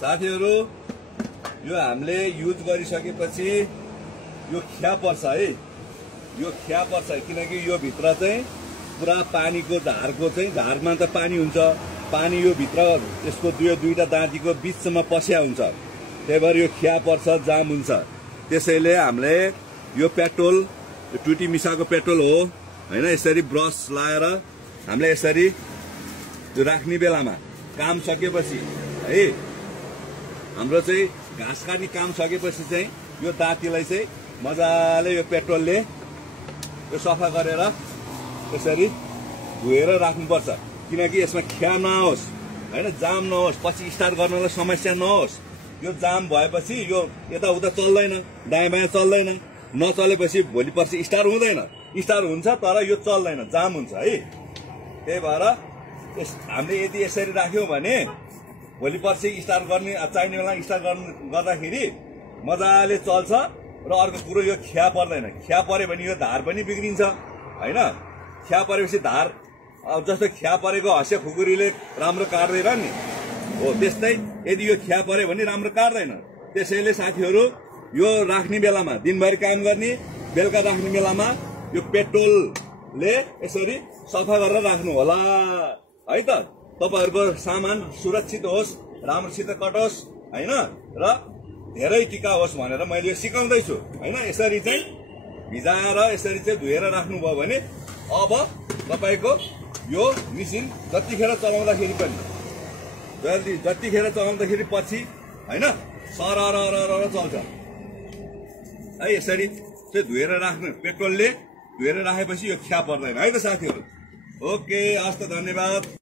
साथीहरु यो हामीले युज गरिसकेपछि यो खिया पर्छ है, यो खिया पर्छ किनकि यो भित्र चाहिँ पुरा पानीको धारको चाहिँ धारमा त पानी हुन्छ, पानी यो भित्र यसको दुईटा दाँतीको बीचसम्म पस्या हुन्छ, त्यही भएर यो खिया पर्छ, जाम हुन्छ। त्यसैले हामीले यो पेट्रोल टुटी मिसाको पेट्रोल हो हैन, यसरी ब्रस लाएर हामीले यसरी त्यो राख्ने बेलामा काम सकेपछि है, हाम्रो चाहिँ घाँस काट्ने काम सकेपछि चाहिँ यो दाँतीलाई चाहिँ मजाले यो पेट्रोलले यो सफा गरेर यसरी धोएर राख्नुपर्छ किनकि यसमा खिया नहोस् हैन, जाम नहोस्, पछि स्टार्ट गर्नलाई समस्या नहोस्। यो जाम भएपछि यो यताउता चल्दैन, दायाँ बायाँ चल्दैन, नचलेपछि भोलि पर्सि स्टार्ट हुँदैन, स्टार्ट हुन्छ तर यो चल्दैन, जाम हुन्छ है। त्यही भएर हामीले यदि यसरी राख्यौं भने भोलि पर्सि स्टार्ट गर्ने चाहिने बेला स्टार्ट गर्दाखेरि मजाले चल्छ र अर्को कुरो यो खिया पर्दैन। खिया पर्यो भने यो धार पनि बिग्रिन्छ हैन, खिया परेपछि धार अब जस्तो खिया परेको हँसिया खुकुरीले राम्रो काट्दैन नि हो, त्यस्तै यदि यो खिया पर्यो भने राम्रो काट्दैन। त्यसैले साथीहरु यो राख्ने बेलामा दिनभरि काम गर्ने, बेलुका राख्ने बेलामा यो पेट्रोलले यसरी सफा गरेर राख्नु होला है त। तपाईहरुको सामान सुरक्षित होस्, राम्रोसित कटोस् हैन र धेरै टिका होस् भनेर मैले यो सिकाउँदै छु हैन। यसरी चाहिँ भिजाएर यसरी चाहिँ धोएर राख्नुभयो भने अब तपाईको यो मेसिन जतिखेर चलाउँदाखेरि पनि जतिखेर चलाउँदाखेरि पछि हैन सरर चल्छ है। यसरी चाहिँ धोएर राख्नु, पेट्रोलले धोएर राखेपछि यो खिया पर्दैन है त साथीहरु। ओके, हस् त, धन्यवाद।